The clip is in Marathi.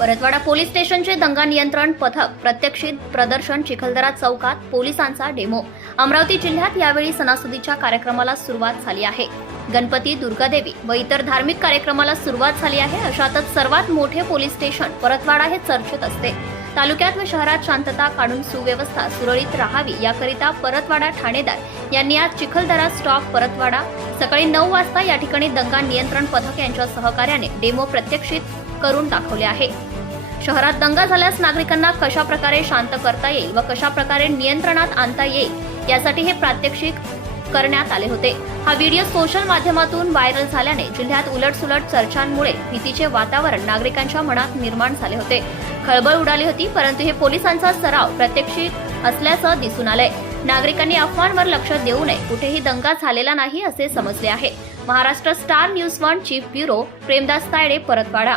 परतवाडा पोलीस स्टेशनचे दंगा नियंत्रण पथक प्रत्यक्षित प्रदर्शन चिखलदरा चौकात पोलिसांचा डेमो. अमरावती जिल्ह्यात यावेळी सणासुदीच्या कार्यक्रमाला सुरुवात झाली आहे. गणपती दुर्गादेवी व इतर धार्मिक कार्यक्रमाला सुरुवात झाली आहे. अशातच सर्वात मोठे पोलीस स्टेशन परतवाडा हे चर्चेत असते. तालुक्यात व शहरात शांतता काढून सुव्यवस्था सुरळीत राहावी याकरिता परतवाडा ठाणेदार यांनी आज चिखलदरा स्टॉप परतवाडा सकाळी नऊ वाजता या ठिकाणी दंगा नियंत्रण पथक यांच्या सहकार्याने डेमो प्रत्यक्षित करून दाखवले आहे. शहरात दंगा झाल्यास नागरिकांना कशा प्रकारे शांत करता येईल व कशा प्रकारे नियंत्रणात आणता येईल यासाठी हे प्रात्यक्षिक करण्यात आले होते. हा व्हिडिओ सोशल माध्यमातून व्हायरल झाल्याने जिल्ह्यात उलटसुलट चर्चांमुळे भीतीचे वातावरण नागरिकांच्या मनात निर्माण झाले होते. खळबळ उडाली होती परंतु हे पोलिसांचा सराव प्रात्यक्षिक असल्याचं दिसून आलंय. नागरिकांनी अफवांवर लक्ष देऊ नये कुठेही दंगा झालेला नाही असे समजले आहे. Maharashtra star news one chief bureau Premdas Taide Paratwada.